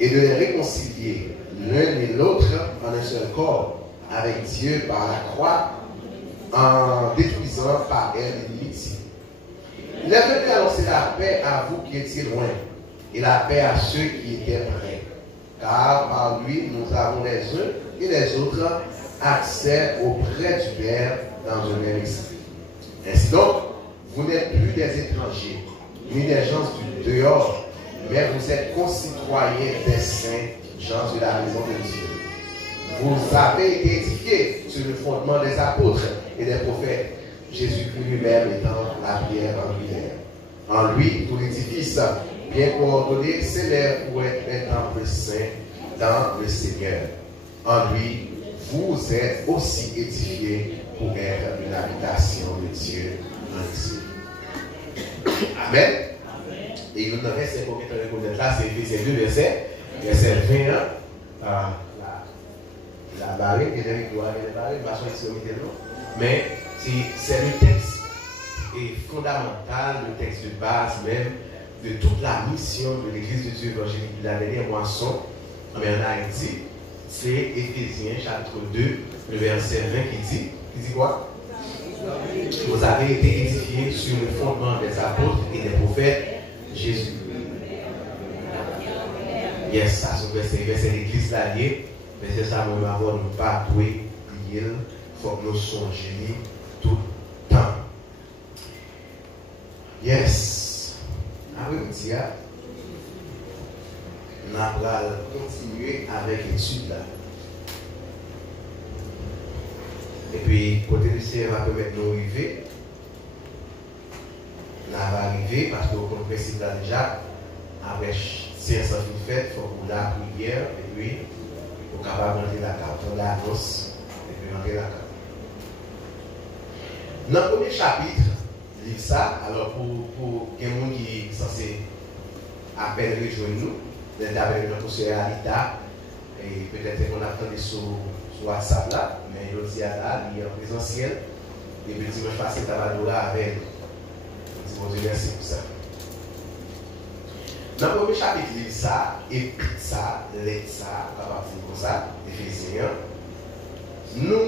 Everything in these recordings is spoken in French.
et de les réconcilier l'un et l'autre en un seul corps avec Dieu par la croix, en détruisant par elle l'iniquité. Il est venu annoncer la paix à vous qui étiez loin, et la paix à ceux qui étaient près. Car par lui, nous avons les uns et les autres accès auprès du Père dans un même esprit. Ainsi donc, vous n'êtes plus des étrangers, ni des gens du dehors, mais vous êtes concitoyens des saints, gens de la maison de Dieu. Vous avez été édifiés sur le fondement des apôtres et des prophètes, Jésus-Christ lui-même étant la pierre angulaire. En lui, tout l'édifice, bien coordonné, s'élève pour être un temple saint dans le Seigneur. En lui, vous êtes aussi édifiés pour être une habitation de Dieu en Dieu. Amen. Et il nous reste un combien de reconnaître là, c'est Éphésiens 2, verset 21. La barre, et la victoire, et la barre, mais c'est le texte fondamental, le texte de base même de toute la mission de l'Église de Dieu évangélique de la dernière moisson en Haïti. C'est Éphésiens chapitre 2, le verset 20 qui dit quoi? Vous avez été édifiés sur le fondement des apôtres et des prophètes, Jésus. Yes, ça c'est verset l'église l'allié, mais c'est ça, nous avons pas doué, il faut que nous songions tout le temps. Yes. Ah oui, monsieur, on va continuer avec l'étude là. Et puis, côté du Seigneur va permettre de nous arriver. On va arriver parce que le principe là déjà, après séance en fait, il faut qu'on la prière et puis on est capable de rentrer la carte. On l'annonce et puis rentrer la carte. Dans le premier chapitre, livre ça, alors pour quelqu'un qui est censé à peine rejoindre nous, d'être notre conseiller à l'État, et peut-être qu'on attendait sur WhatsApp là, mais il dit à là, il est en présentiel, et puis dimanche passé, tu vas là avec nous. Je dis, bon Dieu, merci pour ça. Dans le premier chapitre, il dit ça, et ça, lettre ça, capable de dire comme ça, Éphésiens, nous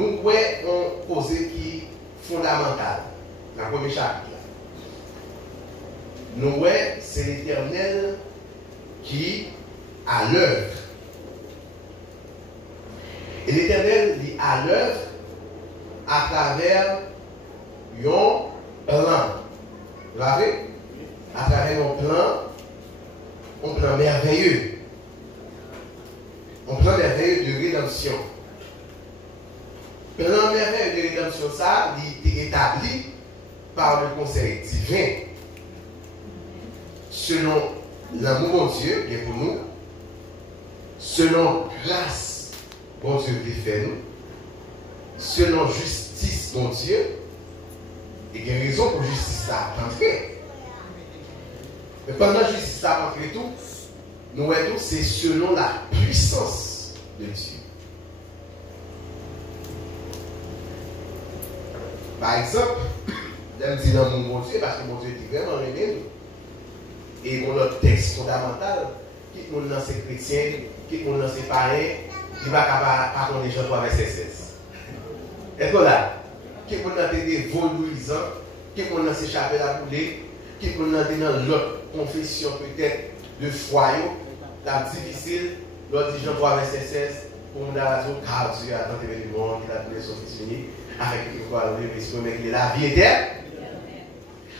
avons posé qui est fondamental dans le premier chapitre. Nous, c'est l'Éternel qui a l'œuvre. Et l'Éternel est à l'œuvre à travers un plan. Vous voyez? À travers un plan merveilleux. Un plan merveilleux de rédemption. Le plan merveilleux de rédemption, ça, il est établi par le conseil divin. Selon l'amour de Dieu qui est pour nous, selon grâce bon Dieu qui fait nous, selon justice bon Dieu, et il y a raison pour justice à rentrer. Mais pendant la justice à rentrer tout, nous voyons c'est selon la puissance de Dieu. Par exemple, je me dis dans mon Dieu, parce que mon Dieu dit vraiment aimé nous. Et mon autre texte fondamental, qui nous lance chrétien, qui nous lance païen, qui va pas qu'on est Jean 3, verset 16. Est-ce que là, qui nous lance des voluisants, qui nous lance échapper la boulée, qui nous lance dans l'autre confession peut-être de foi, la difficile, l'autre dit Jean 3, verset 16, pour nous la raison, car Dieu a tant aimé le monde, qu'il a donné son fils unique, avec qui la vie éternelle.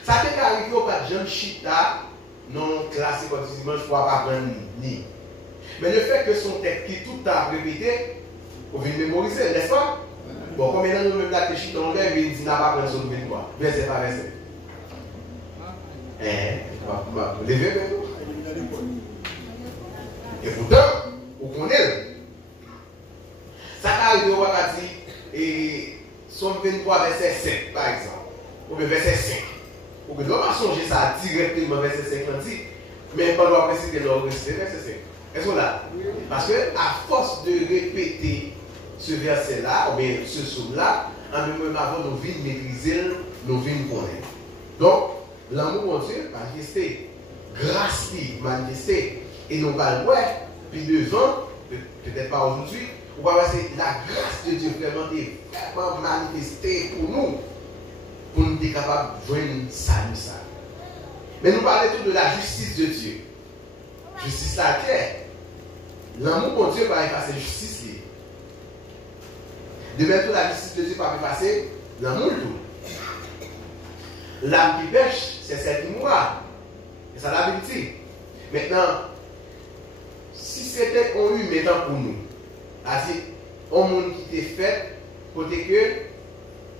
Ça fait qu'arriver au pas de Jean Chita, non classé comme dimanche pour pas prendre ni. Mais le fait que son texte qui tout le temps répété, on vient mémoriser, n'est-ce pas? Bon, comme maintenant nous même là que Chita on lève, il dit n'a pas prendre son nouvelle quoi. Verset par verset. Levez maintenant. Et pourtant, on connaît. Ça arrive au pas dire et Somme 23 verset 5 par exemple, ou bien verset 5. Ou bien, on va changer ça directement verset 5, mais on doit préciser verset 5. Est-ce qu'on l'a? Parce que, à force de répéter ce verset-là, ou bien ce somme-là, en nous-mêmes avant, nous venons maîtriser, nous venons connaître. Donc, l'amour de Dieu va rester grâce manifester. Et nous allons voir, puis devant, peut-être pas aujourd'hui, on va voir la grâce de Dieu vraiment manifestée pour nous être capables de jouer salut ça. Mais nous parlons tout de la justice de Dieu. Justice la terre. L'amour de Dieu va effacer justice. De même que la justice de Dieu va effacer l'amour de tout. L'âme qui pêche, c'est celle qui mourra. Et ça l'a dit. Maintenant, si c'était un humain pour nous, c'est-à-dire un monde qui était fait, côté que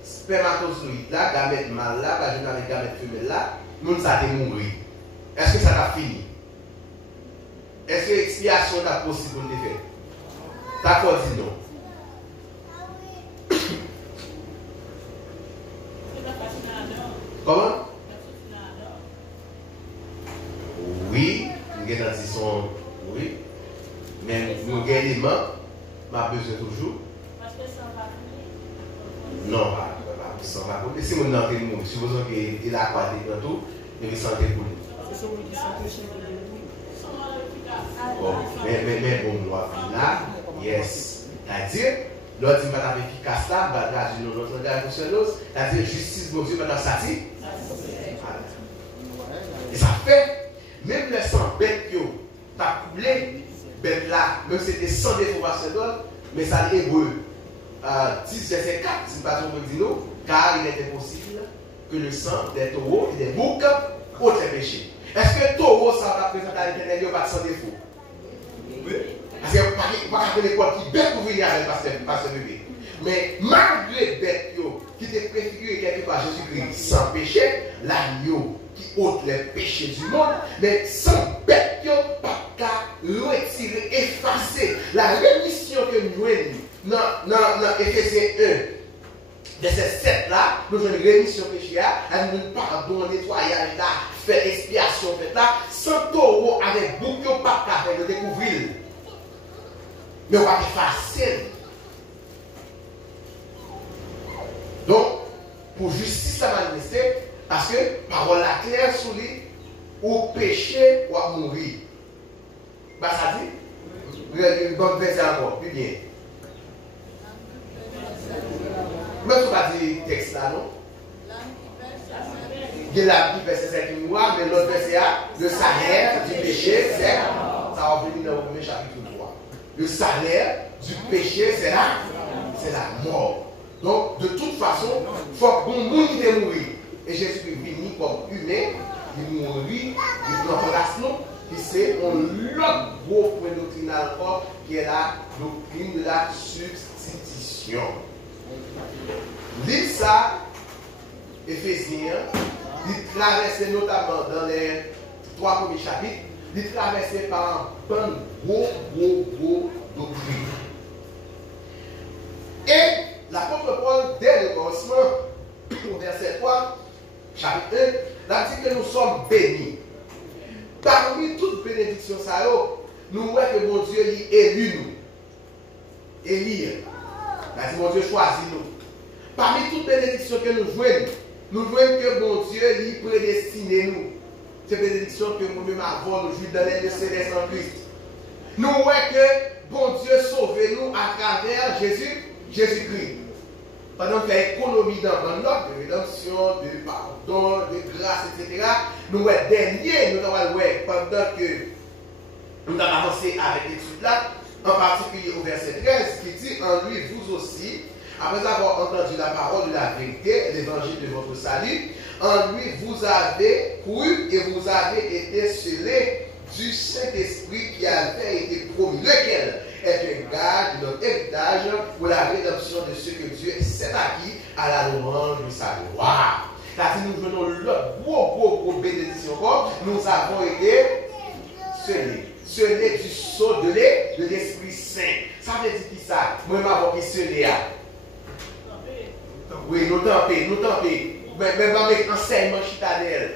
spermatozoïde là, gamète mâle là, la jeune avec gamète femelle là, nous ça a mourir. Est-ce que ça a fini? Est-ce que l'expiation est possible de faire? D'accord, dit non. Comment? Oui, nous avons dit son oui, mais nous avons l'élément, ma besoin toujours. Parce que ça va couler. Non, ça va couler. Si vous n'entendez pas, si vous avez il a quoi dans tout, vous sentez couler. C'est celui qui s'empêche de bon, mais bon, moi, là, yes. C'est-à-dire, l'autre va être efficace là, va traduire notre langage fonctionnel, c'est-à-dire justice, mon Dieu, va être satisfait. Et ça fait, même le sang bête qui a coulé, bête là, même si c'était sans déformation, mais ça est hébreu. 10 verset 4, si pas dit nous, car il était possible que le sang des taureaux et des boucs ôte les péchés. Est-ce que le taureau, ça va présenter à l'éternel, il n'y a pas de sans défaut? Oui. Parce que pas connaître quoi qui bête pour venir avec pasteur bébé. Mais malgré bête qui était préfiguré quelque part Jésus-Christ sans péché, l'agneau qui ôte les péchés du monde, mais sans bête pas qu'à retirer, effacer la rémission que nous avons dans Éphésiens 1. Verset 7 là, nous avons une rémission péché, nous pardon, nettoyage là, fait expiation fait là, sans taureau avec bouc, pas qu'à faire le découvrir. Mais on va effacer. Donc, pour justice à manifester, parce que parole la claire sur lui, ou péché ou à mourir. Bah ça dit, une bonne verset encore, plus bien. Mais tu vas dire texte là, non? Il y a la vie verset 5 qui mourra, mais l'autre verset a le salaire du péché, c'est ça va venir dans le premier chapitre 3. Le salaire du péché, c'est la mort. Donc, de toute façon, il faut que bon monde qui mourir. Et Jésus est venu comme humain, il mourit, il prend place nous, qui c'est un autre gros point doctrinal encore, qui est la doctrine de la substitution. Lisez ça, Éphésiens, il traversait notamment dans les 3 premiers chapitres, il traversait par un gros doctrine. Et l'apôtre Paul, dès le commencement, au verset 3, chapitre 1, il dit que nous sommes bénis. Parmi toutes bénédictions, nous voyons que mon Dieu est élu nous. Élire. Il dit mon Dieu choisit nous. Parmi toutes bénédictions que nous voyons que mon Dieu est prédestiné nous. C'est bénédiction que nous-mêmes avons, nous jouons dans les célestes en Christ. Nous voyons que bon Dieu sauve nous à travers Jésus-Christ. Pendant qu'il y a économie dans notre de rédemption, de pardon, de grâce, etc. Nous voyons dernier, nous avons pendant que nous avons avancé avec l'étude là, en particulier au verset 13, qui dit en lui, vous aussi, après avoir entendu la parole de la vérité et l'évangile de votre salut, en lui vous avez cru et vous avez été scellés du Saint-Esprit qui avait été promis, lequel est un gage de notre héritage pour la rédemption de ce que Dieu s'est acquis à la louange de sa gloire. Car si nous venons l'autre gros bénédiction, nous avons été scellés du sceau de l'Esprit Saint. Ça veut dire qui ça? Moi, je m'avons scellé. Oui, nous tempés. Même avec enseignement citadelle.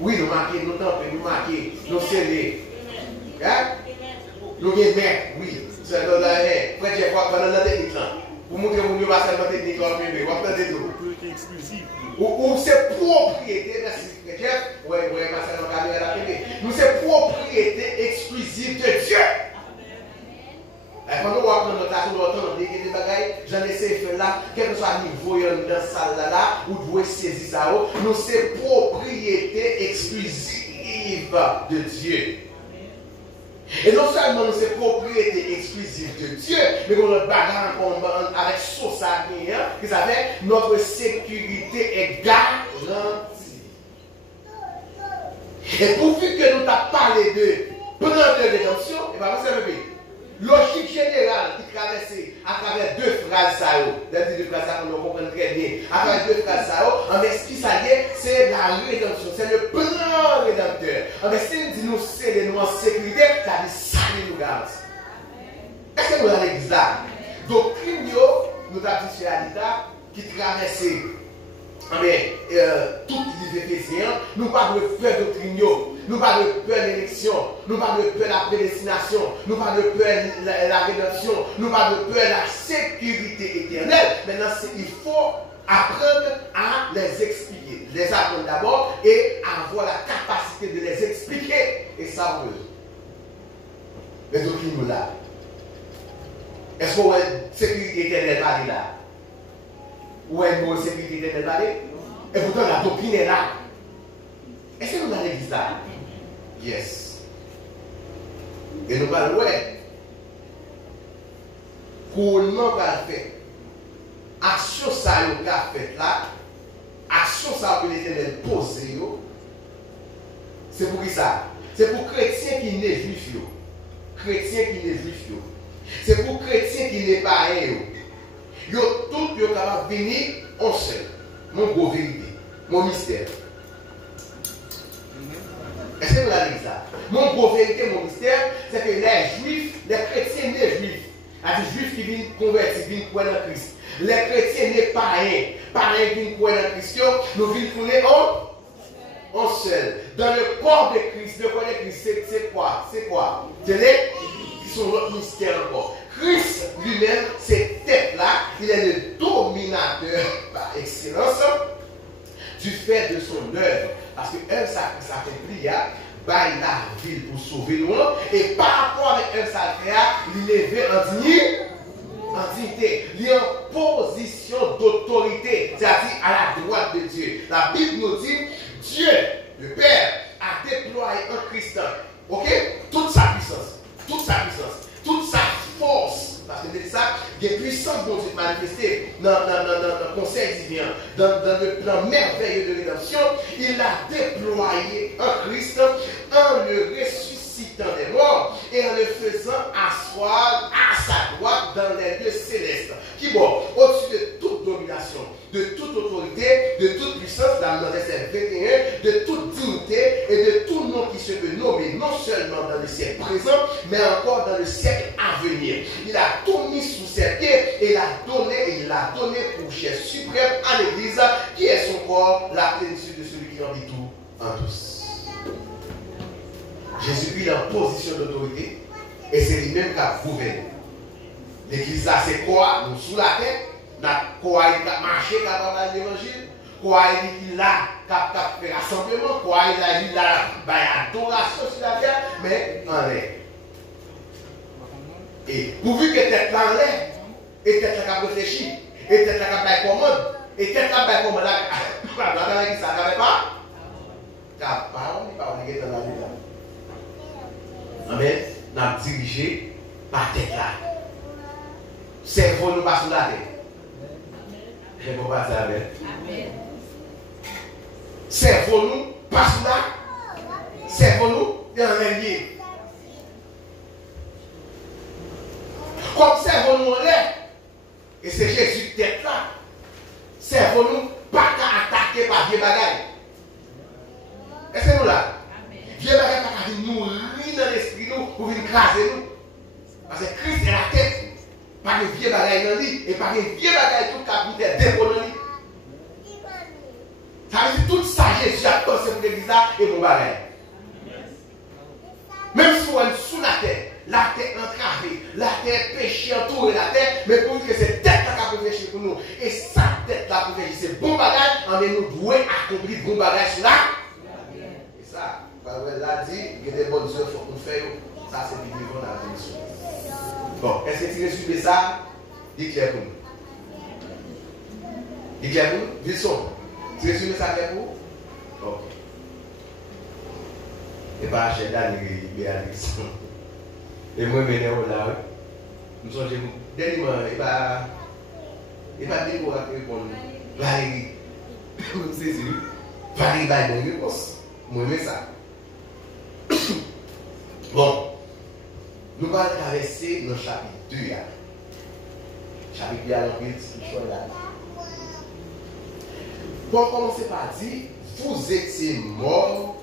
Oui, nous marquons, nous tempés, nous scellés. Nous sommes oui. C'est dans la haine. Après, j'ai pas pendant la technique là. Pour montrer que nous passons la technique là, mais on va faire des trucs. Ou c'est propriété, merci, Jeff. Oui, passez dans exclusive de Dieu. Et quand nous apprenons notre action, nous entendons des bagailles, j'en essaie de faire là, quel que soit le niveau dans la salle là, où vous devez saisir ça, nous c'est propriété exclusive de Dieu. Et non seulement nous c'est propriété exclusive de Dieu, mais nous notre bagarre avec sauce à bien, qui savait notre sécurité est garantie. Et pourvu que nous t'avons parlé de plan de rédemption, et bien vous savez, logique générale qui traverse à travers deux phrases, deux phrases qu'on comprend très bien, à travers deux phrases, en fait, ce qui c'est la rédemption, c'est le plan rédempteur. En fait, si nous disons c'est nous en sécurité, ça dit ça nous garantit. Est-ce que nous avons l'église là? Doctrine, nous avons dit à l'État qui traverse toutes les Éphésiens, nous parlons de peur doctrine, nous parlons de peur de l'élection, nous parlons de peur de la prédestination, nous parlons de peur de la rédemption, nous parlons de peur de la sécurité éternelle. Maintenant, il faut apprendre à les expliquer. Les apprendre d'abord et avoir la capacité de les expliquer. Et ça, les doctrines nous là. Est-ce qu'on a une sécurité éternelle parlée là? Ou est-ce qu'on a une sécurité éternelle parlée? Et pourtant, la doctrine est là. Est-ce que nous avons l'église là? Yes. Et nous parlons, ouais. Comment on va faire? Action ça, on a fait là. Action ça, que l'Éternel pose. C'est pour qui ça? C'est pour chrétiens qui n'est juif. Chrétiens qui n'est juif. C'est pour chrétiens qui n'est pas un. Yo tout yo capable venir en seul. Mon gros vérité, mon mystère. Est-ce que vous avez ça? Mon gros vérité, mon mystère, c'est que les juifs, les chrétiens nés juifs, les juifs qui viennent convertir, qui viennent croire dans Christ. Les chrétiens nés païens, païens qui viennent croire dans Christ, nous viennent croire en seul. Dans le corps de Christ, le corps de Christ, c'est quoi? C'est quoi? C'est les qui sont notre mystère encore. Christ lui-même, cette tête-là, il est le dominateur par excellence du fait de son œuvre. Parce que un sacrifice accompli, bail la ville pour sauver nous. Et par rapport avec un sacrifice, il est levé en dignité. Il est en position d'autorité, c'est-à-dire à la droite de Dieu. La Bible nous dit, Dieu, le Père, a déployé un Christ. Ok? Toute sa puissance, toute sa force, parce que c'est ça, il y a puissance dont il manifesté dans le conseil divin, dans le plan merveilleux de rédemption. Il a déployé un Christ en le ressuscitant des morts et en le faisant asseoir à sa droite dans les lieux célestes, qui bon, au-dessus de toute domination, de toute autorité, de toute puissance, dans le verset 21, de toute dignité et de tout nom qui se peut nommer, non seulement dans le siècle présent, mais encore dans le siècle à venir. Il a tout mis sous ses pieds et il l'a donné pour chef suprême à l'Église, qui est son corps, la plénitude de celui qui en vit tout en tous. Jésus-Christ est en position d'autorité et c'est lui-même qui a gouverné. L'Église là, c'est quoi? Nous sous la tête. Quoi il a marché dans l'évangile, quoi il est là, capable de faire rassemblement, quoi il est là, adoration sur la terre, mais en l'air. Et pourvu que tête là en l'air, et tête là qui réfléchit, et tête là qui commande, et tête là qui commande, là, ça n'avait pas? Car parole n'est pas obligée dans la vie là. Amen. Nous avons dirigé par tête là. Cerveau nous pas sous la tête. Je ne peux pas dire Amen. Servons-nous, passe là. Servons-nous dans un lieu. Comme servons-nous en l'air. Et c'est Jésus tête là. Servons-nous pas qu'à attaquer par vieux bagailles. Est-ce que nous là? Vieux bagailles pas qu'à nous rire dans l'esprit nous pour venir craser nous. Parce que Christ est la tête. Pas de vieux bagailles dans lui et pas de vieux bagailles tout capitaine dépôt dans lui. Ça veut dire toute sagesse, j'attends cette église là et mon bagaille. Même si on est sous la terre entravée, la terre péchée, entourée la terre, mais pour dire que c'est tête là qui a péché pour nous. Et sa tête là pour pécher, c'est bon bagage, on est nous doués accomplir bon bagage sur là. Et ça, Pavel l'a dit, il y a des bonnes œuvres qu'on fait. Ça, c'est le niveau dans la dimension. Bon, est-ce que tu résumes ça? Dis clair pour nous. Dis clair pour nous? Wilson, tu résumes ça clair pour nous? Ok. Et pas acheter d'année, Béatrice. Et moi, je vais là. Nous sommes dernièrement, il va dire pour répondre. Valérie. C'est sûr. Valérie va donner une réponse. Moi, j'aime ça. Bon. Nous allons traverser le chapitre 2. Chapitre 2, alors, il est là. Pour commencer par dire, vous étiez morts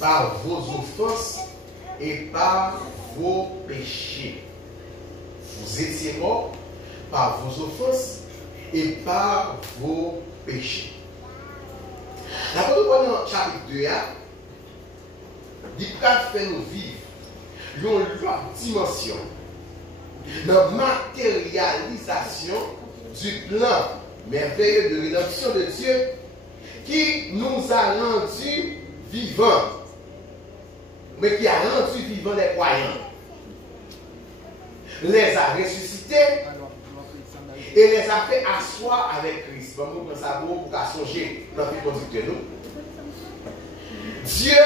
par vos offenses et par vos péchés. Vous étiez morts par vos offenses et par vos péchés. La première fois dans le chapitre 2, il fait nous vivre une autre dimension, la matérialisation du plan merveilleux de rédemption de Dieu qui nous a rendus vivants, mais qui a rendu vivants les croyants, les a ressuscités et les a fait asseoir avec Christ. Bon, nous savons pour songer dans le conducteur nous. Dieu,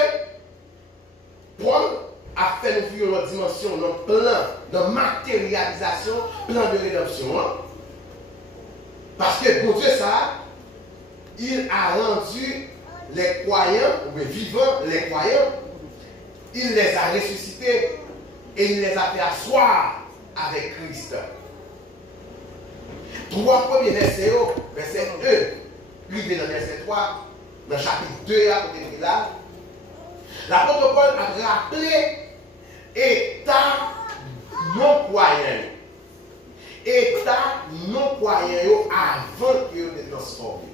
Paul, a fait nous vivre notre dimension, notre plan de matérialisation, plan de rédemption. Parce que pour Dieu, ça, il a rendu les croyants, ou bien vivants, les croyants, il les a ressuscités et il les a fait asseoir avec Christ. Trois premiers versets, verset 1, lui dans le verset 3, dans le chapitre 2, à côté de là, l'apôtre Paul a rappelé état non-croyant. État non-croyant avant qu'il ait transformé.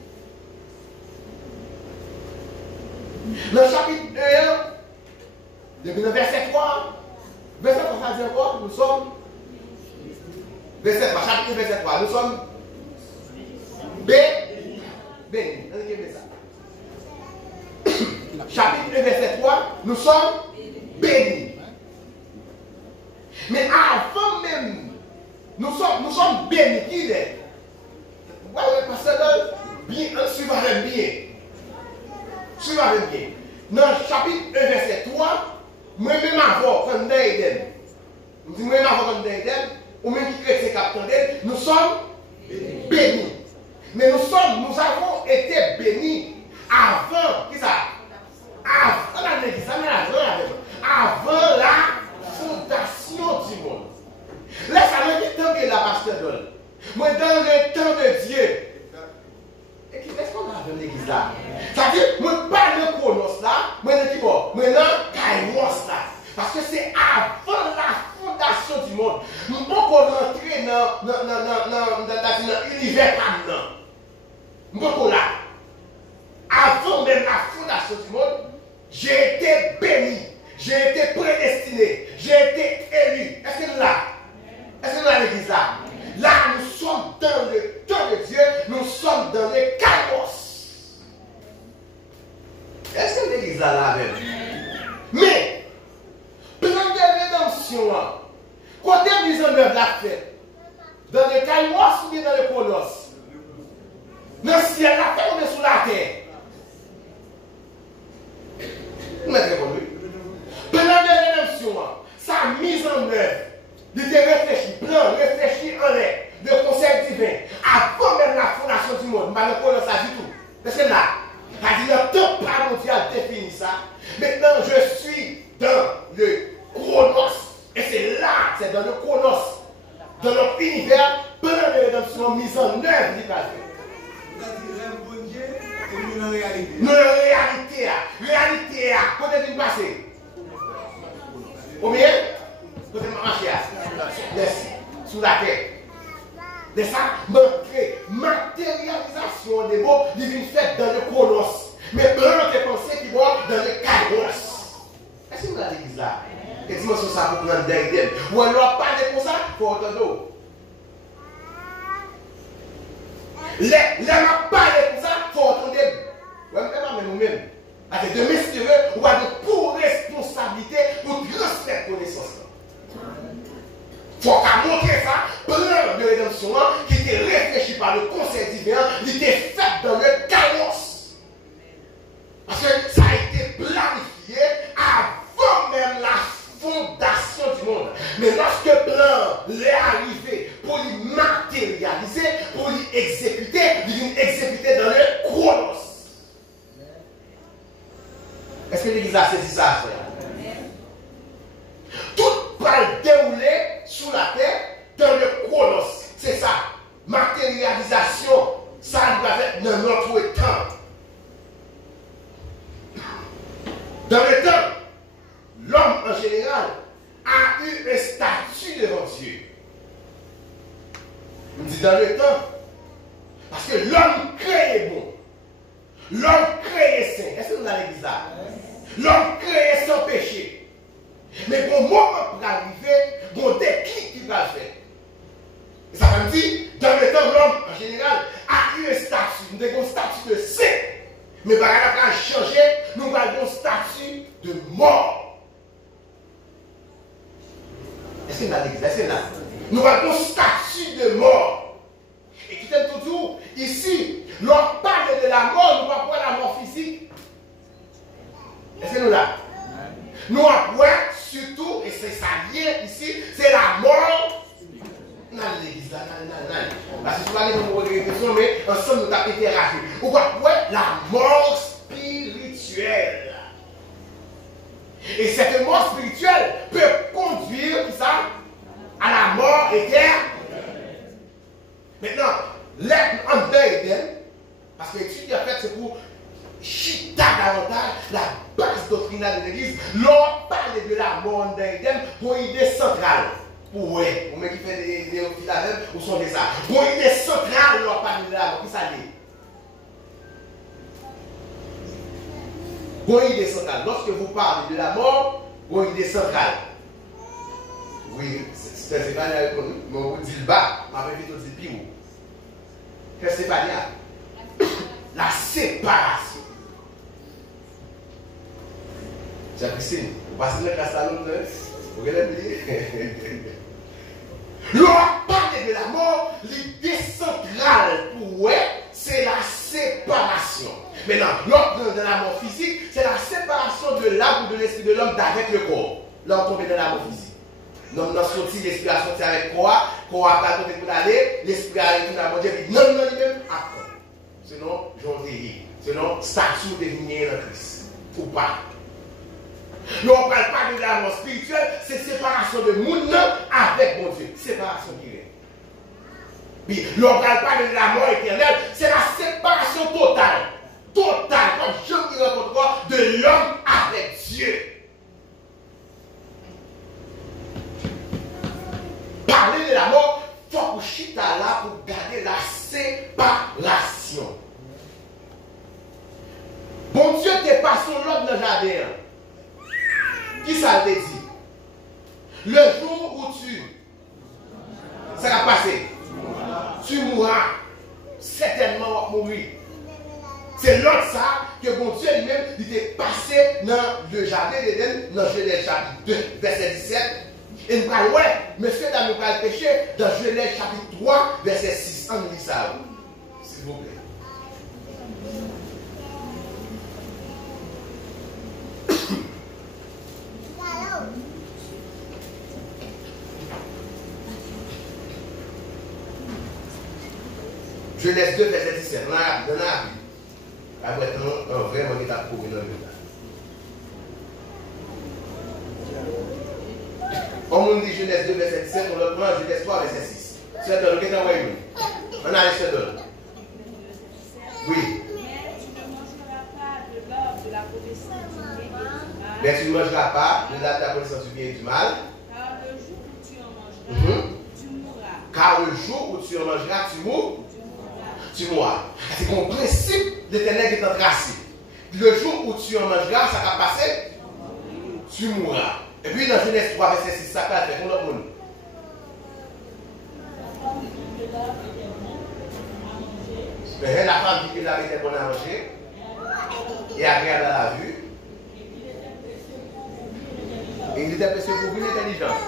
Dans le chapitre 1, depuis le verset 3, verset 3, ça dit encore, nous sommes. Verset 3, chapitre 1, verset 3, nous sommes bénis. Chapitre 1, verset 3, nous sommes bénis. Mais avant même, nous sommes bénis. Qui est? Oui, parce que bien, suivant le bien. Suivant le bien. Dans le chapitre 1, verset 3, moi-même avant, quand nous sommes moi-même avant, quand nous ou même qui crée ces capteurs, nous sommes bénis. Mais nous avons été bénis avant, qui ça? Avant la l'église, avant la fondation du monde. Laisse-moi dire tant que la pasteur donne. Moi, dans le temps de Dieu, et qui est-ce qu'on a dans l'église là? C'est-à-dire, moi, pas le chronos là, moi, le keyboard, moi, le kairos là. Parce que c'est avant la fondation du monde. Nous ne pouvons pas rentrer dans l'univers maintenant. Nous ne pouvons pas là. Avant même la fondation du monde, j'ai été béni, j'ai été prédestiné, j'ai été élu. Est-ce que là? Est-ce que là l'église là? Là, nous sommes dans le temps de Dieu, nous sommes dans les kairos. Est-ce que l'église là même? Mais, plan de rédemption, quand on mise en œuvre la fête, dans les kairos ou bien dans les kolos? Dans le ciel, la terre ou sous la terre? Vous m'avez répondu. Plan de rédemption, sa mise en œuvre, il était réfléchi, plan, réfléchi en l'air, de conseil divin, avant même la fondation du monde, je ne connais ça du tout. Parce que là, le temps mondial définit ça. Maintenant, je suis dans le chronos. Et c'est là, c'est dans le chronos, dans notre univers, plan de rédemption mise en œuvre, il va faire. Nous, réalité, côté d'une passée. Au milieu, côté de ma marché, sous la terre. De ça, matérialisation des mots, il vient fait dans le chronos. Mais blanc de pensée qui voit dans le kairos. Est-ce que vous avez l'église là? Et dis-moi sur ça pour prendre derrière. Ou alors parler comme ça, pour entendre. Les gens parlent comme ça, il faut entendre. Oui, mais nous-mêmes, avec de mystérieux, ou avec pour responsabilité, pour transmettre connaissance. Est-ce que l'église a saisi ça, frère? Tout va dérouler sous la terre dans le chronos. C'est ça. Matérialisation, ça doit être dans notre temps. Dans le temps, l'homme en général a eu un statut devant Dieu. On dit dans le temps, parce que l'homme créé bon, l'homme créé saint. Est-ce que vous avez dit ça? L'homme créé sans péché. Mais au moment pour arriver, bon déclic qui va faire. Et ça veut dire, dans le temps, l'homme en général a eu un statut. Nous avons un statut de saint. Mais par rapport à changer, nous avons un statut de mort. Est-ce que vous avez dit ça? Est-ce que là? Nous avons un statut de mort. Et qui t'aime toujours, ici, l'on parle de la mort, nous ne parlons pas de la mort physique. Est-ce que nous là? Nous avons surtout, et c'est ça lié ici, c'est la mort. Dans l'église là, parce que je ne vais pas dire une réflexion, mais ensemble nous avons été rachetés. Ou quoi? La mort spirituelle. Et cette mort spirituelle peut conduire ça à la mort éternelle. Maintenant, l'être en Eden, parce que l'étude en fait c'est pour chita davantage la base doctrinale de l'église. L'on parle de la mort en Eden pour une idée centrale. Ouais, pour qui fait des philatèles ou sont des ça. Pour une idée centrale, l'on parle de la mort. Qui ça dit? Pour une idée centrale. Lorsque vous parlez de la mort, pour une idée centrale. Oui, c'est pas bien reconnu. Mais on vous dit le bas, on va vite dire le plus haut. Qu'est-ce que c'est pas bien? La séparation. Jacques-Christine, vous passez le casse-talon, vous allez oublier. L'on parle de la mort, l'idée centrale pour c'est la séparation. Maintenant, l'autre de la mort physique, c'est la séparation de l'âme ou de l'esprit de l'homme d'avec le corps. Là, on tombe dans la mort physique. L'homme n'a sorti, l'esprit a sorti avec quoi? Qu'on a pas pour aller, l'esprit a été dans la mort. Non, non, lui-même, attends. Sinon, j'en dis, sinon, statut de venir en Christ. Ou pas. Nous, on ne parle pas de la mort spirituelle, c'est séparation de monde avec mon Dieu. Séparation directe. Puis, nous, on ne parle pas de la mort éternelle, c'est la séparation totale. Totale, comme je me rencontre de l'homme avec Dieu. Parler de la mort, il faut que chita là pour garder la séparation. Bon Dieu, t'es pas son l'homme dans le jardin. Qui ça te dit? Le jour où ça va passer, tu mourras. Certainement mourir. C'est l'autre ça que bon Dieu lui-même il est passé dans le jardin d'Éden, dans Genèse chapitre 2, verset 17. Et nous parlons, ouais, monsieur, dans nous parlons péché, dans Genèse chapitre 3, verset 6. On lit ça, s'il vous plaît. Genèse 2, verset 17. On a vu. Après, non, vraiment, il t'a prouvé dans le temps. On dit Genèse 2, verset 17, on le prend Genèse 3, verset 6. C'est dans le temps où on a laissé de oui. Mais tu ne mangeras pas de l'arbre de la connaissance du bien et du mal. Car le jour où tu en mangeras, tu mourras. Car le jour où tu en mangeras, tu mourras. C'est mon principe d'éternel qui est tracé. Le jour où tu en mangeras, ça va passer, tu mourras. Et puis dans Genèse 3, verset 6, ça va faire pour l'autre monde. La femme dit que l'arbre était bon à manger et agréable à la vue. Et il était précieux pour une intelligence.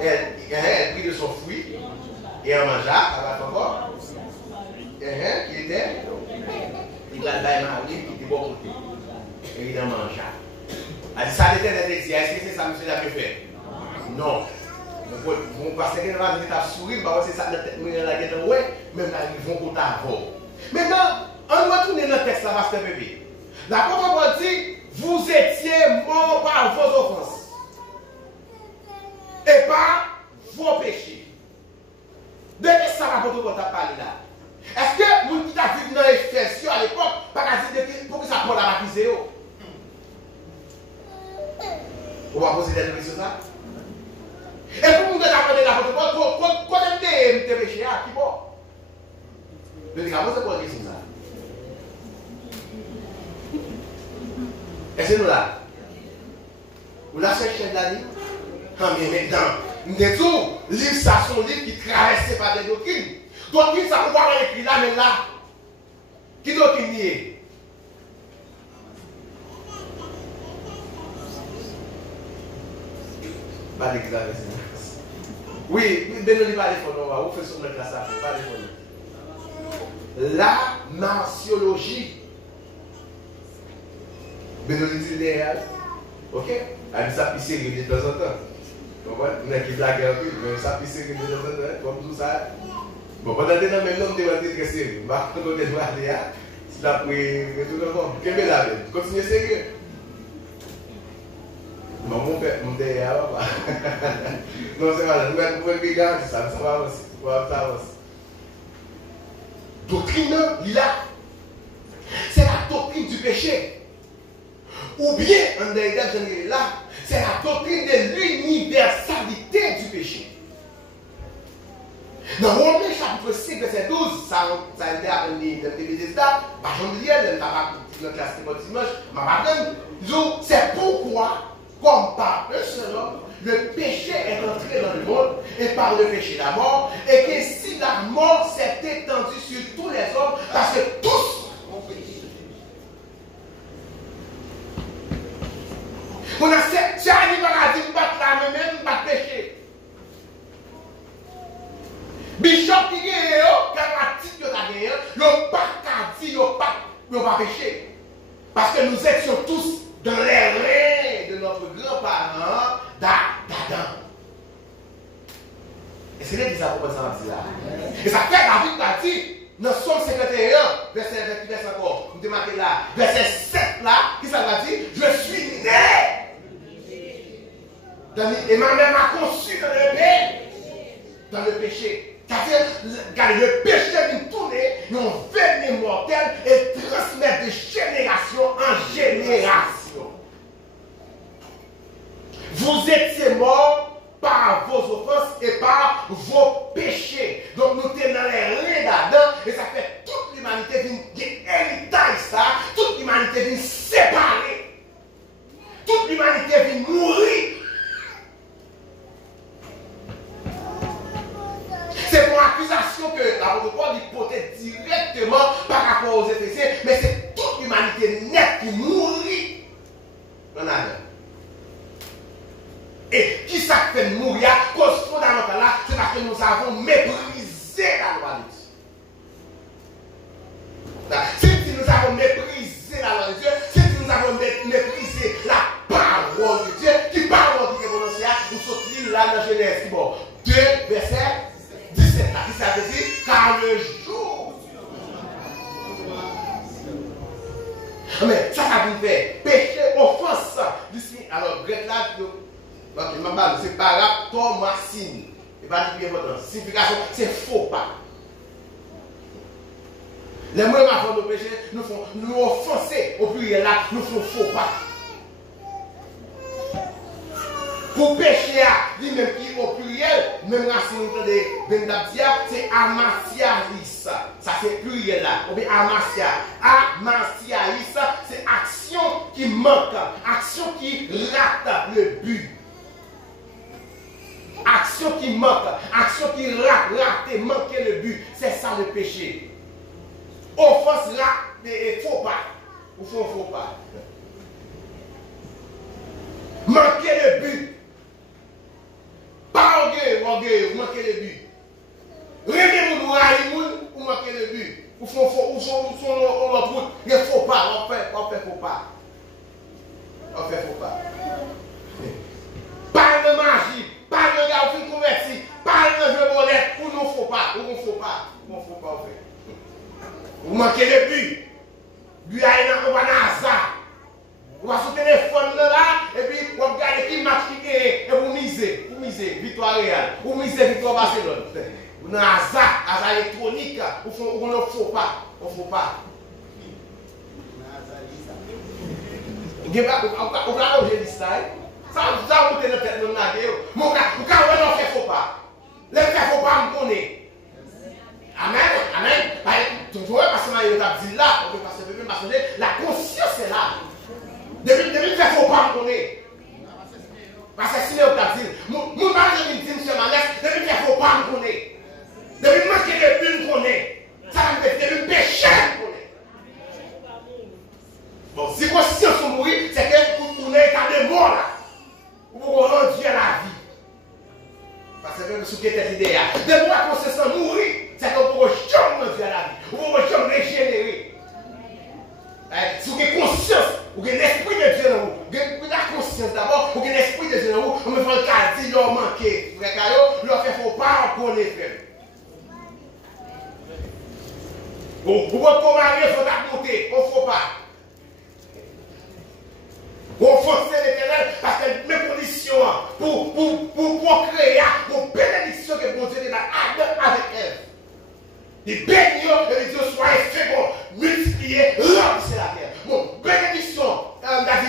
Elle prit de son fruit et en mangea, ça va encore. Qui était, il a la mariée qui était bon côté. Et il en mangea. Elle dit, ça l'Éternel dit, est-ce que c'est ça, monsieur, l'a fait? Non. Mon pasteur qui va venir sourire, parce que c'est ça, la tête, mais la gueule, ouais, même là, ils vont compter avant. Maintenant, on va retourner dans le texte, là, pasteur bébé. L'apôtre Paul dit, On va poser des questions sur ça. Et pour nous apprendre la photo, quand on est péché, qui bon? Le décapot, c'est quoi la question ça? Est-ce que nous là? Vous la cherchez de la vie? Ah, mais maintenant, nous disons, livre ça, son livre qui traverse par des doctrines. Doctrine, ça, on va écrire là, mais là. Qui doctrine y est? Pas d'église avec ça. Oui, Benoni pas les fonds, on fait sur notre classe, pas les fonds. La martiologie. Benoni dit l'idéal. Ok? Elle ça pisse de temps en temps. Vous comprenez? On a qui blague un peu, mais ça pisse de temps en temps, comme tout ça. Bon, pendant que nous, même nous, on est très sérieux. On va continuer de voir là. Si la pris, tout le monde. Qu'est-ce que là? Continuez sérieux. Non, mon père, mon derrière, non, c'est pas là. Nous pouvons regarder ça, ça va aussi. Ça va aussi. Doctrine, là, c'est la doctrine du péché. Ou bien, en derrière, là, c'est la doctrine de l'universalité du péché. Dans Romains chapitre 5, verset 12, ça a été appelé dans le Bethesda, par Jean-Liel, dans la classe de dimanche, c'est pourquoi, comme par un seul homme, le péché est entré dans le monde, et par le péché la mort, et que si la mort s'est étendue sur tous les hommes, parce que tous ont péché. On a cette charge à dire, pas même, pas péché. Bishop qui gagne, quand la titre de la gagne, il n'y a pas dit, il n'y a pas péché. Parce que nous étions tous dans les reins de notre grand-parent d'Adam. Et c'est là qu'ils ont commencé à dire là. Et ça fait David l'a dit, dans Somme 51, verset 28 encore, nous démarquons là, verset 7 là, qui ça va dire, je suis né. Et ma mère m'a conçu dans le péché. C'est-à-dire, le péché vient tourner, nous venons mortel et transmettre de génération en génération. Vous étiez morts par vos offenses et par vos péchés. Donc nous sommes dans les reins d'Adam et ça fait toute l'humanité vient héritage ça, toute l'humanité vient séparer. Toute l'humanité vient mourir. C'est pour accusation que l'apôtre Paul hypothèse directement par rapport aux Éphésiens, mais c'est toute l'humanité nette qui mourit en Adam. Et qui ça fait mourir? Cause fondamentale là, c'est parce que nous avons méprisé la loi de Dieu. Si nous avons méprisé la loi de Dieu, si nous avons méprisé la parole de Dieu, qui parle de prononcée, nous sommes là dans Genèse, bon, 2 versets 17, là, qui ça veut dire, car le jour. Mais ça vous fait péché, offense. Alors, grec là, c'est paraptomacine. Et pas dire bien votre signification, c'est faux pas. Les mots de péché nous offenser au pluriel là, nous font faux pas. Pour pécher, lui-même qui au pluriel, même racine de Bendabdia, c'est amasiaïs. Ça c'est pluriel là. Ou bien amasia. Amasiaïs, c'est action qui manque, action qui rate le but. Action qui manque, action qui rate, manquer le but. C'est ça le péché. Offense là, mais faux pas. Ou faux pas. Manquer le but. Pas orgueil, manquer le but. Rêver mon raïmoun, ou manquer le but. Ou font l'autre route. Il ne faut pas, on fait faux pas. On fait faux pas. Pas de magie, pas de gars qui converti, pas de jeu bonnet, ou non faut pas, ou on faut pas, on fait. Vous manquez le but. Lui a un hasard. Vous va sur le téléphone là, et puis vous regardez qui match qui gagne, et vous misez, victoire Real, vous misez victoire Barcelone. Vous avez un hasard électronique, on ne faut pas, on ne faut pas. Vous avez un objet de ça, Ça vous monter dans la tête de mon gars, vous ne fait faux pas. Le fait faux pas, me connaît. Amen, amen. Tu vois, parce que je dit là, parce que la conscience est là. Depuis le fait faux pas, me connaît. Parce que si je dit, mon mari me dit, monsieur Manès, depuis le fait faux pas, me connaît. Depuis le manquer de but, me connaît. Ça me fait depuis le péché, me connaît. Bon, si conscience mourir, c'est que vous n'êtes pas de mort là. Vous rendre Dieu à la vie. Parce que même ce qui était l'idéal. De moi, conscience mourir, c'est que vous rendre Dieu à la vie. Vous rendre régénérer. Si vous avez conscience, vous avez l'esprit de Dieu en vous. Vous avez la conscience d'abord, vous avez l'esprit de Dieu en vous. On me fait le cas, si vous avez manqué, frère Caillot, vous ne faut pas qu'on les fait. Bon, vous pouvez pas marier, il faut t'apporter, on ne faut pas. Renforcer l'Éternel parce que mes conditions pour créer, pour bénédiction que mon Dieu est avec elle. Les bénédictions de Dieu soient féconds, multipliés, remplissez la terre. Bon, bénédiction,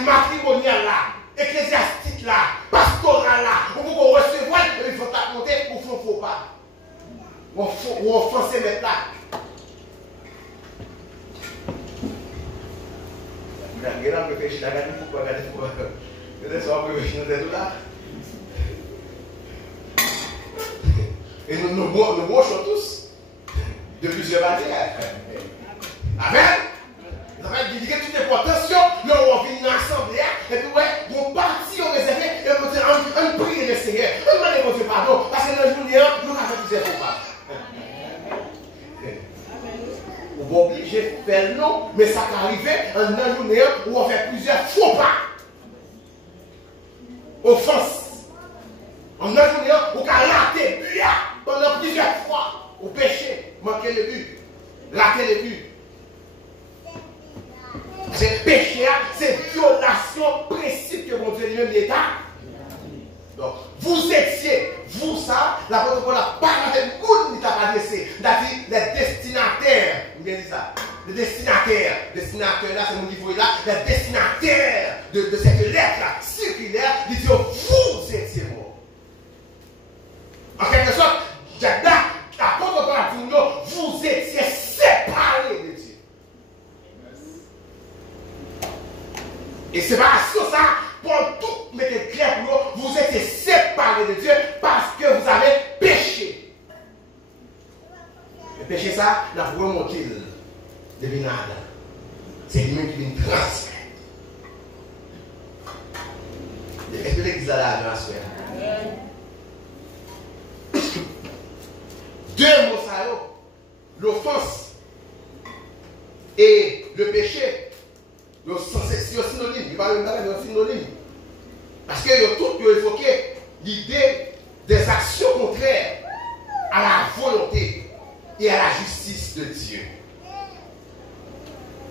matrimoniale là, ecclésiastique là, pastorale là, vous pouvez recevoir, il faut t'apporter ou il ne faut pas. Ou offenser mes plaques. Regarde le péché, regardez pourquoi, regardez pourquoi. Vous êtes sur le péché, nous êtes là. Et nous brochons tous de plusieurs manières. Amen. Vous avez dit que toute l'importation, nous on vient dans l'assemblée, et puis ouais, vous partez au réservé, et vous dites, on prie le Seigneur, on demande mon Dieu pardon, parce que dans le journée, nous avons fait plusieurs fois. Vous obligez de faire non, mais ça peut arriver en un journée où on fait plusieurs faux pas. Offense. En un journée où on a raté le but pendant plusieurs fois. Au péché, manquer le but. Rater le but. C'est péché, c'est violation principe que mon Dieu lui-même l'État. Donc, vous étiez, vous ça, la protocole n'a pas avec vous, il t'a pas laissé. C'est-à-dire les destinataires, vous bien dit ça. Les destinataires là, c'est mon niveau là, les destinataires de cette lettre-là, circulaire, il dit vous étiez morts. En quelque sorte, la protocole a dit vous étiez séparés de Dieu. Et c'est pas ça. Pour tout mettre clair pour vous, vous êtes séparés de Dieu parce que vous avez péché. Le péché, ça, n'a pas remonté de vinade. C'est lui-même qui vient transmettre. Est-ce que l'église a la transmettre? Deux mots, ça, l'offense et le péché. C'est synonyme, il parle de synonyme. Parce qu'il y a tout évoqué l'idée des actions contraires à la volonté et à la justice de Dieu.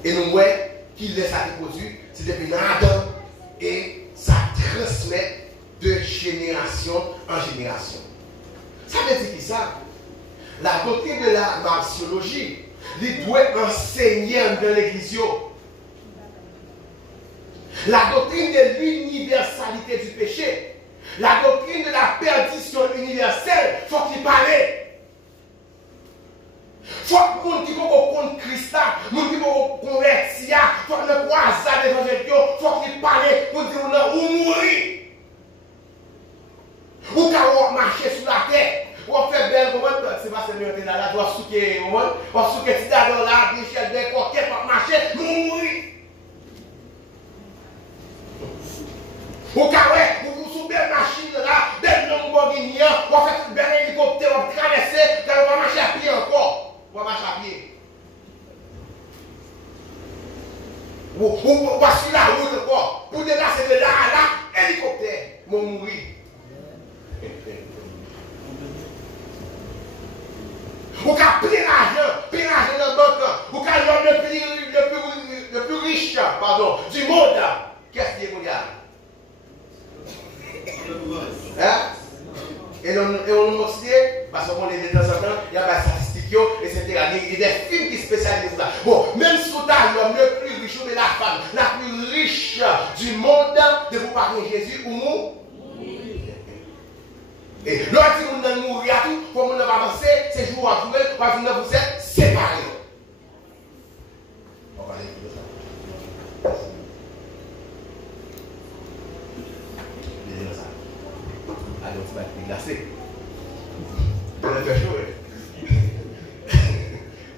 Et nous voyons qu'il laisse à déposer, c'est depuis Adam et ça transmet de génération en génération. Ça veut dire qui ça? La doctrine de la martiologie, il doit enseigner dans l'église. La doctrine de l'universalité du péché, la doctrine de la perdition universelle, il faut qu'il parle. Il faut que les gens qui ont Christ, les gens qui ont converti, il faut que les croisades évangéliques, il faut qu'ils parlent pour dire non, ou mourir. Ou quand on marche sur la terre, on fait belle comment c'est pas seulement là, là, doit souquer, on va souquer petit dans la richesse des coquets pour marcher, mourir. Au cas où, vous soulevez une machine là, des longues Lamborghini, on va faire un bel hélicoptère, on va traverser, on va marcher à pied encore. On va marcher à pied. On va sur la route encore. Pour déplacer de là à là, hélicoptère, on va mourir. On va plein l'argent dans le banque. On va le plus riche du monde. Qu'est-ce qui est mondial? Hein? Et on nous aussi, parce qu'on est de temps en temps, il y a des statistiques, etc. Il y a des films qui spécialisent ça. Bon, même si vous avez l'homme le plus riche, mais la femme la plus riche du monde, de vous vous parlez Jésus ou mourir. Et lorsque vous n'avez mourir à tout, comme vous n'avez pas avancé, c'est jour à jour, parce que vous êtes séparés. On va aller de ça. Allez, on va être glacé. On va faire chaud.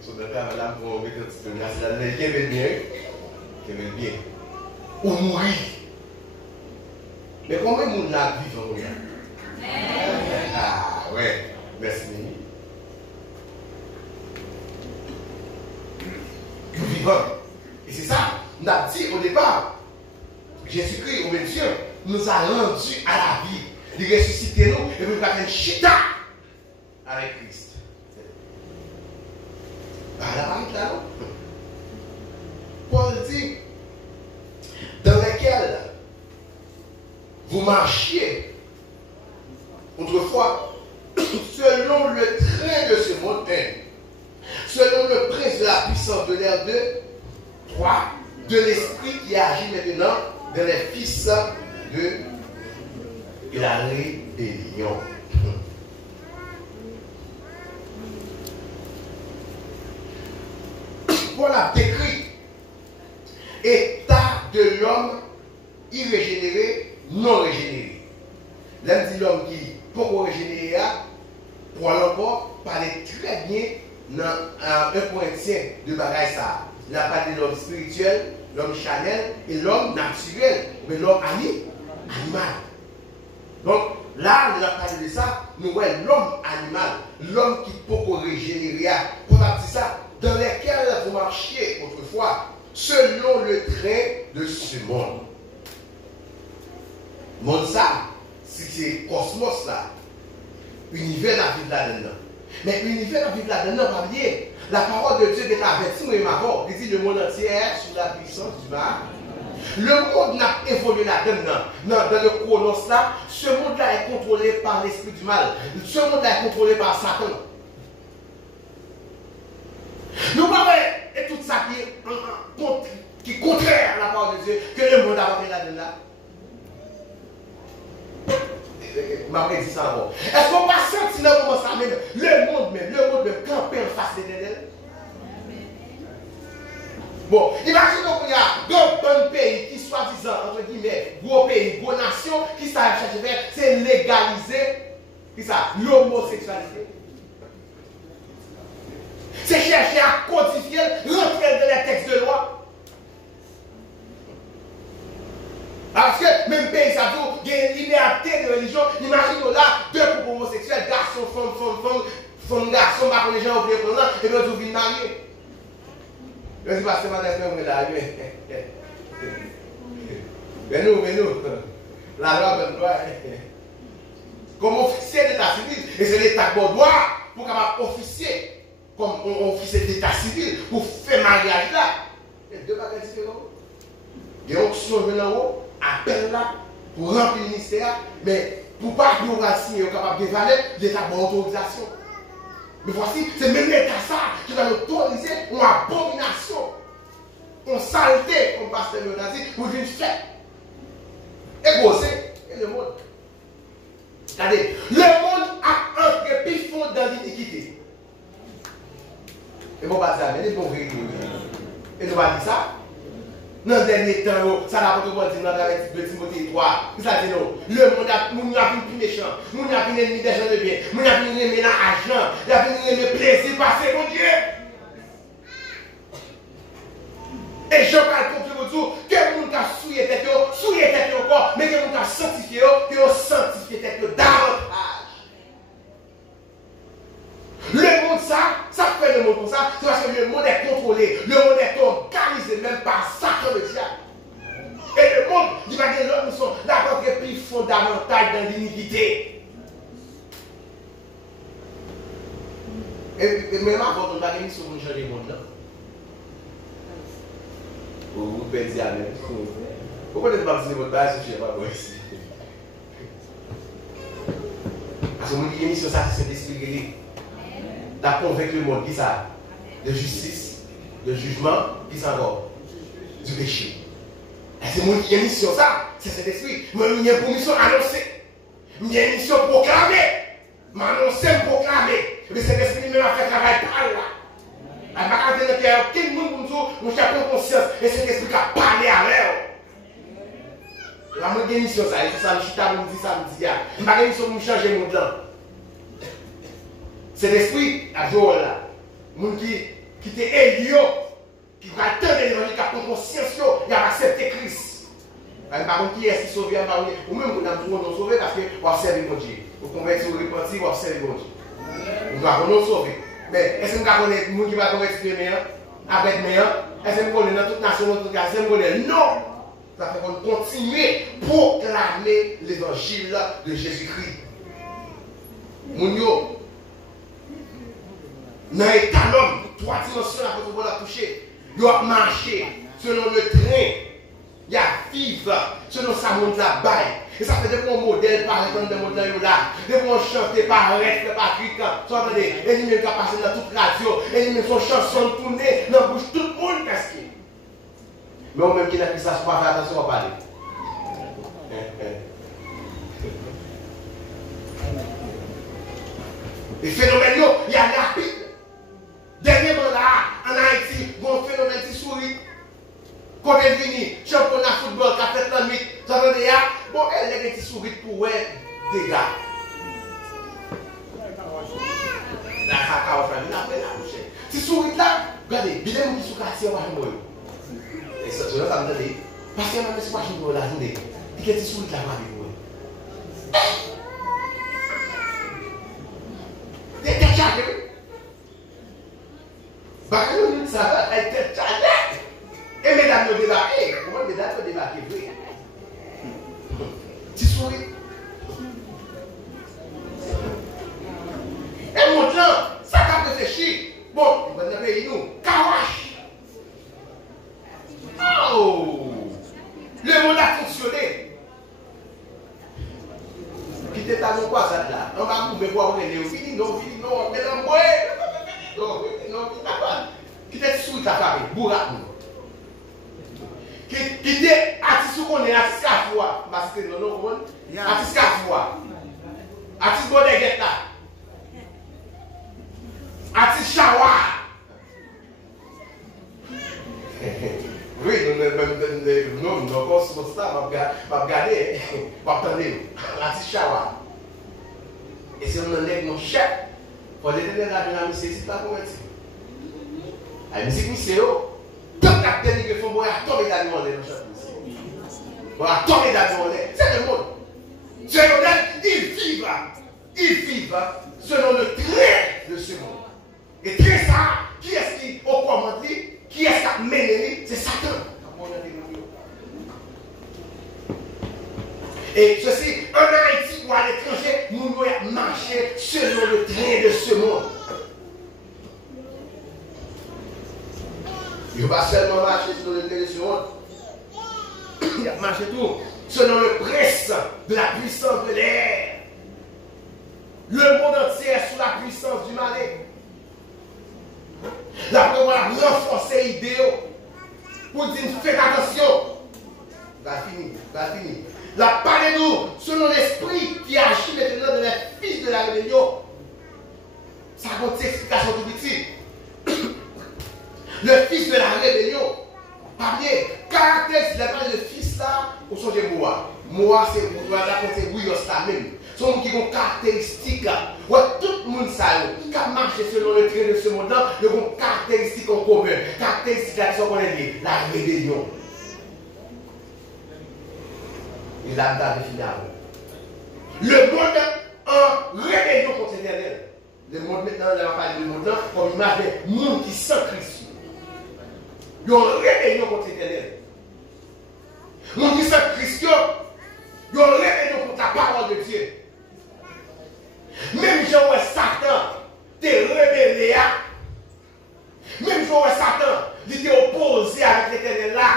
Sur le terrain, madame, pour mettre un petit peu de glace là, qui aime bien. Ou mourir. Mais combien de monde là vivent en rien? Ah, ouais. Merci, Mimi. Nous vivons. Et c'est ça, on a dit au départ, Jésus-Christ, au même Dieu, nous a rendus à la vie. Il ressuscite nous et nous avons fait une chita avec Christ. Ah, la parole là, non? Paul dit, dans lequel vous marchiez autrefois selon le train de ce monde 1, selon le prince de la puissance de l'air 2, 3, de l'esprit qui agit maintenant dans les fils de la rébellion. Voilà décrit état de l'homme irrégénéré, non régénéré. L'homme dit l'homme qui peut régénérer, pour encore parler très bien dans un Corinthiens de bagaille ça. Il a parlé de l'homme spirituel, l'homme charnel et l'homme naturel, mais l'homme animal. Donc là, on a parlé de ça, nous voyons l'homme animal, l'homme qui peut régénérer. On a dit ça, dans lesquels vous marchiez autrefois, selon le train de ce monde. Monde ça, c'est cosmos là. Univers la vie là-dedans. Mais l'univers la vie là-dedans, pas oublier. La parole de Dieu qui est avertie, moi et ma voix, il dit le monde entier est sous la puissance du mal. Le monde n'a évolué là-dedans. Dans le chronos là, ce monde-là est contrôlé par l'esprit du mal. Ce monde-là est contrôlé par Satan. Nous voyons et tout ça qui est contraire à la parole de Dieu, que le monde a fait là-dedans. Ma dit ça encore. Est-ce qu'on va sentir dans le moment ça même, le monde même, camper en face de l'Éternel? Bon, imaginons qu'il y a deux bons pays qui, soi-disant, entre guillemets, gros pays, gros nations, qui savent chercher faire, c'est légaliser l'homosexualité. C'est chercher à codifier, rentrer dans les textes de loi. Parce que même pays, ça veut il y a une liberté de religion. Imaginez là, deux couples homosexuels, garçon, femme, garçon, les gens oublient pour là, et bien vous venez marier. Je dis pas c'est madame, mais là, mais nous, la loi donne droit. Comme officier d'état civil, et c'est l'état qui doit pour capable officier, comme officier d'état civil, pour faire mariage là. Il y a deux bagages différents. Il y a une option venant en haut, appel là, pour remplir le ministère, mais pour pas que nous signer capable de valer, l'État a une autorisation. Mais voici, c'est même l'État ça qui va autoriser une abomination, une saleté, comme pasteur a dit, pour une fête. Et bosser, et le monde. Regardez, le monde a entré plus fond dans l'iniquité. Et bon, pas ça, mais les bons vérités. Et nous va dire ça. Dans le dernier temps, ça n'a pas de dire dans Timothée 3. Ça dit non. Le monde a vu plus méchant. Le monde a vu ennemi des gens de bien. Le monde a vu aimer l'argent. Il a vu aimer plaisir passer, mon Dieu. Et je parle contre vous que le monde a souillé tête encore, mais que le monde a sanctifié, que le sanctifié tête davantage. Le monde, ça fait le monde comme ça, c'est parce que le monde est contrôlé, le monde est organisé même par Satan le diable. Et le monde, il va dire l'autre, nous sommes la contre plus fondamentale dans l'iniquité. Et même avant, on a une mission pour changer le monde là. Vous pouvez dire à même. Pourquoi ne pas dire votre base, je ne sais pas moi ici. Parce que mon émission, ça, c'est d'esprit d'à convaincre le monde, qui ça? De justice, de jugement, qui ça encore? Du péché. C'est mon émission, ça. c'est cet esprit. Moi, il y a une mission annoncée. Il y a une mission proclamée. M'annoncer, proclamer. Mais cet esprit même a fait travail par là. Elle m'a dit qu'il y a aucun monde pour nous faire conscience. Et cet esprit a parlé à l'heure. La moi j'ai une mission ça. Ça me chita, me dit ça, me dit. Je n'ai pas une mission pour changer le monde là. Cet esprit a joué là. Moun qui était élu, qui va attendre l'évangile, qui a pris conscience, il a accepté Christ. Par contre, qui est-ce qui sauve, ou même qu'on a besoin de nous sauver parce qu'on va servir mon Dieu. Vous convertir ou repentir, on va servir mon Dieu. On va nous sauver. Mais est-ce que vous connaissez les gens qui vont convertir meilleur, avec meilleur? Est-ce que vous connaissez dans toute nation, dans toute nation? Non! Ça fait qu'on continue à proclamer l'évangile de Jésus-Christ. Mounio, dans l'état l'homme, 3 dimensions à votre la toucher. Il a marché selon le train. Il y a vivre selon sa monde la baille. Et ça fait des bons modèles par exemple de modèles là. Des bons chanter par reste, par criquant. Vous entendez? Et lui-même qui a passé dans toute radio. Et lui-même son chanson tournée dans la bouche tout le monde casqué. Mais on même qui n'a plus ça, pas faire attention à parler. Les phénomènes, il y a rapide. Dernièrement là, en Haïti, bon phénomène qui sourit. Quand elle vient, championnat de football, qui a fait la nuit, vous entendez? Bon, elle est qui sourit pour des gars. La caca, on fait la couche. Si sourit là, regardez, bien qui sont cassés, on va mourir. Et ça, ça me dit, parce que je ne sais pas si vous la journée, il y a des souris là, on va mourir. Des têtes chargées. Parce que ça va être tête chargée. Et mesdames nous débarquent. Comment mesdames nous débarquent? Oui. Tu souris. Et mon temps, ça t'a réfléchi. Bon, il va nous payer nous. Kawash. Oh! Le monde a fonctionné. Quittez ta non quoi ça là? On va couper voir où elle est. Fini, non, mais non, non, quittez sous ta famille, bourraque. Quittez artiste qu'on est artiste à fois. Parce que non, artiste à fois. Artiste Bodeguette là. Artiste Chawa. Oui, nous encore sur ça, je vais regarder, je vais attendre. Artiste Chawa. Et si on est mon chef, pour détenir la musique, c'est pas pour être. La musique, c'est eux. Tout la dernière que font, on a tombé dans le monde, on a tombé dans le monde. C'est le monde. C'est le monde, ils vivent selon le trait de ce monde. Et très ça, qui est-ce qui au commande, qui est-ce qui a mené, c'est Satan. Et ceci, en Haïti ou à l'étranger, nous devons marcher selon le train de ce monde. Il ne va pas seulement marcher selon le train de ce monde. Il va marcher tout selon le prince de la puissance de l'air. Le monde entier est sous la puissance du malin. La première renforcer l'idée pour dire faites attention. Va finir. La parole de nous, selon l'esprit qui agit maintenant dans les fils de la rébellion. Ça contient explication tout petit. Le fils de la rébellion. Pas bien. Caractère, la parole de fils là, au son de moi. Moi, c'est pour la côté bouillos là même. Ce sont qui ont caractéristiques. Ouais, tout le monde sait. Qui marche selon le trait de ce monde-là, ils ont caractéristiques en commun. Caractéristiques qui sont connnues. La rébellion. Et là, le monde en rébellion contre l'éternel. Le monde maintenant, on va parler du monde là, comme image de monde qui sans Christ. Ils ont rébellion contre l'éternel. Monde qui sans Christ, ils ont rébellion contre la parole de Dieu. Même Jean Satan t'es rebellé. Même Jean Satan, il était opposé avec l'éternel là.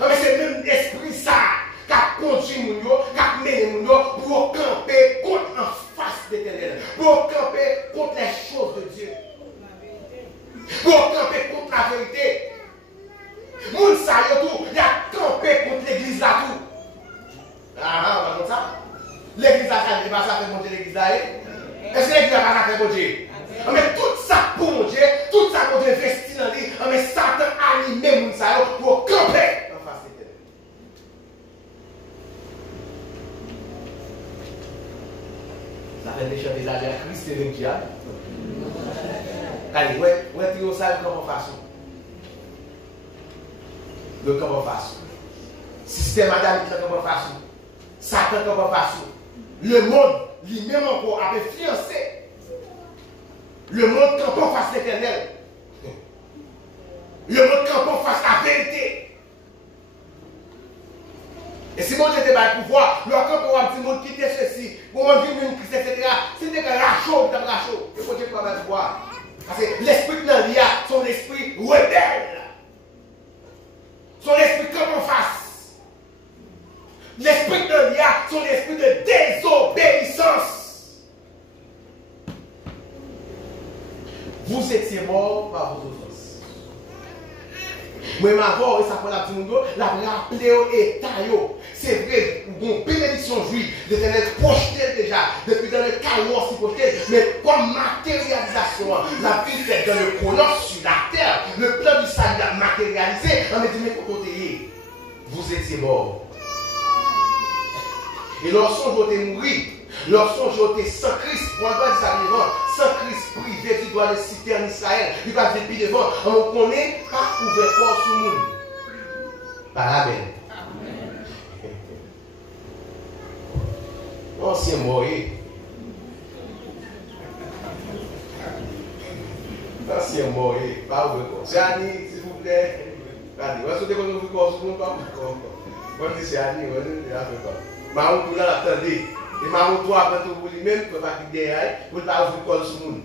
Mais c'est même l'esprit ça qui a conduit mon yo, qui a mené mon yo pour camper contre en face de l'éternel, pour camper contre les choses de Dieu, pour camper contre la vérité. Moun sa yo tout, il a campé contre l'église ça fait monter l'église là? Est-ce que l'église n'a pas fait monter? Mais tout ça pour monter, tout ça pour investir dans lui, mais Satan a animé mon ça pour camper en face de l'éternel. Ça fait des choses déjà à Christ et le diable. Allez, ouais, tu as ça comme façon. Le comme façon. Système adamique comme façon. Satan comme façon. Le monde, lui-même encore, avait fiancé. Le monde quand on fasse l'éternel. Le monde quand on fasse la vérité. Et si mon Dieu était par le pouvoir, le camp pour un petit monde qui était ceci, pour un Dieu, etc., c'était un rachot, un rachot. Le monde Dieu pas le pouvoir. Parce que l'esprit de l'Andia, son esprit rebelle. Son esprit comme on fasse. L'esprit de l'Andia, son esprit de désobéissance. Vous étiez morts par vos offenses. Moi, ma voix, ça prend la petite monde, la rappelé au état. C'est vrai, une bénédiction juive, l'Éternel projeté déjà, depuis dans le chaos si projeté, mais comme matérialisation, la vie faite dans le colloque sur la terre, le plan du salut a matérialisé, on me dit, mais côté, vous étiez morts. Et lorsqu'on doit mourir, lorsqu'on doit sans Christ, on va dire ça devant, sans Christ privé, tu dois le citer en Israël, il va venir devant, on ne connaît pas ouvert corps sur le monde. Par la belle. Ancien mort. Ancien mort. Pas ouvert corps. C'est Annie, s'il vous plaît. Annie, vous avez qu'on ouvre corps sur le monde, pas ouvert corps. Moi, je dis c'est Annie, vous avez fait quoi. Maroutou là, attendez. Et Maroutou après tout pour lui-même, il ne peut pas quitter derrière, pour ne pas ouvrir corps sur le monde.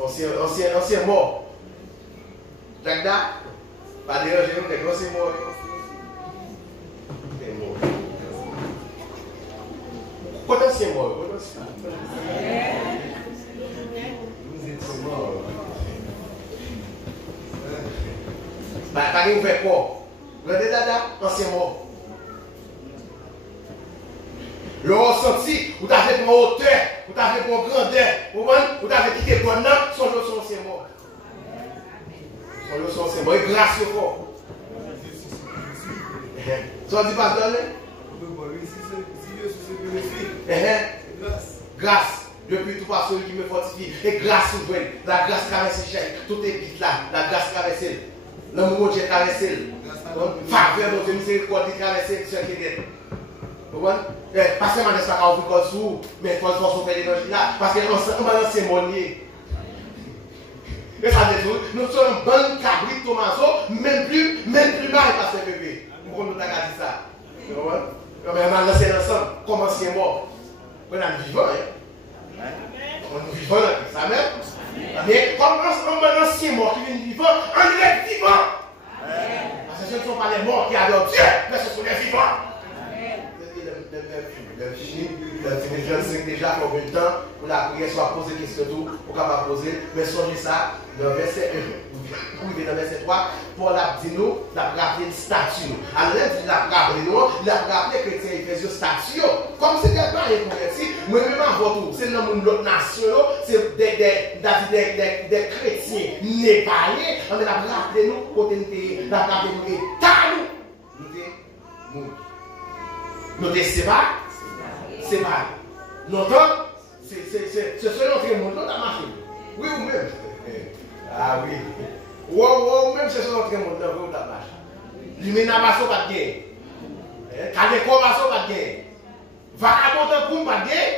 Ancien mort. Jacques, pas déranger nous, mais ancien mort. Potentiel mort. Vous êtes mort. Pas de ouvert corps. Regardez dada, ancien mort. Le ressenti, vous avez fait pour hauteur, vous avez fait pour grandeur, vous avez quitté pour nom, son ancien mort. Son ancien mort. Et grâce au corps. Ça dit pas donner? Grâce, depuis tout par celui qui me fortifie. Et grâce souveraine, la grâce caresse chèque, tout est vite là, la grâce caresse. L'amour de Dieu caresse. Faveur de Dieu, miséricorde caresse ce qui est. Vous comprenez? Parce que je ne sais pas ouvrir le sous, mais il faut faire l'évangile là, parce que nous sommes anciens monniers. Et ça veut dire, nous sommes un bon cabri Tomaso, même plus mal parce que bébé. Pourquoi nous avons dit ça? Vous comprenez? Mais on a lancé ensemble, comme ancien mort. On a vivant, hein? On vivant, ça même. Mais comme un ancien mort qui vient vivant, on est vivant. Parce que ce ne sont pas les morts qui adorent Dieu, mais ce sont les vivants. Déjà combien de temps pour la prière soit poser question tout, pour capable poser, mais songez ça, dans le verset 1, pour dans le verset 3, pour la dit nous, la rappeler une statue. Alors là, il a rappelé nous, il a rappelé que chrétien Éphésiens statue. Comme c'est des gens qui convertis, moi-même en votre c'est dans l'autre nation, c'est des chrétiens népalais, on a rappelé nous, côté nous, la rappelé nous, état nous. Nous sommes séparés. Longtemps, c'est notre monde, notre marché. Oui ou même? Ah oui. Ou même c'est notre monde, notre marché. L'humanisation pas de gain. Quand les combattants pas de gain. Va à monter pour pas de gain.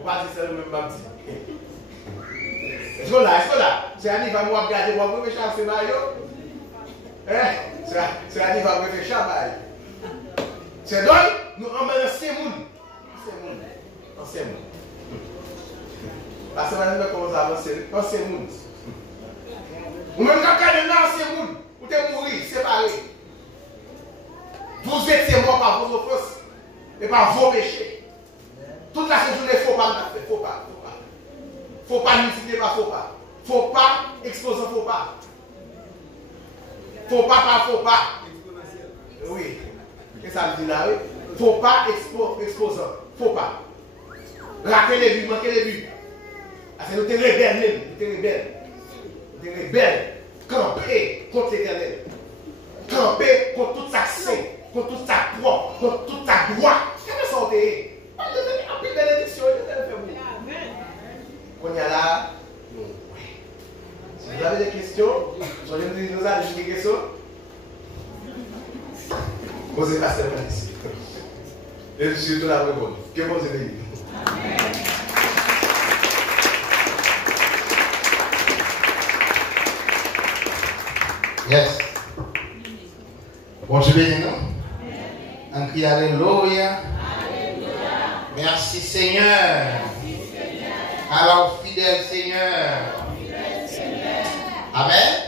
On va dire ça le même baptiste. Est-ce que là? C'est Annie va me regarder, on va me faire chasser maillot. C'est Annie va me faire chasser. C'est donc, nous emmenons ces moules. Ancien monde. Parce que maintenant, comment ça avance? Ancien monde. Ou même quand il y a un ancien monde, vous êtes mourir, séparés. Vous étiez morts par vos offenses et par vos péchés. Toute la journée, il ne faut pas le faire. Faut pas multiplier par faux pas. Faut pas exposer faux pas. Faut pas. Oui. Qu'est-ce que ça veut dire là? Faut pas exposer. Faut pas. Rater les buts, manquer les buts. Nous sommes rebelles, nous sommes rebelles. Camper contre l'éternel. Camper contre toute sa saint, contre toute sa propre, contre toute sa droite. Qu'est-ce que ça est? En plus de bénédiction, on y a là. Si vous avez des questions, soyez nous à des questions. Posez la semaine ici. Et je suis tout la réponse. Que posez-vous? Yes. Bon, je bénis nous. On crie Alléluia. Merci Seigneur. Alors, fidèle Seigneur. Amen.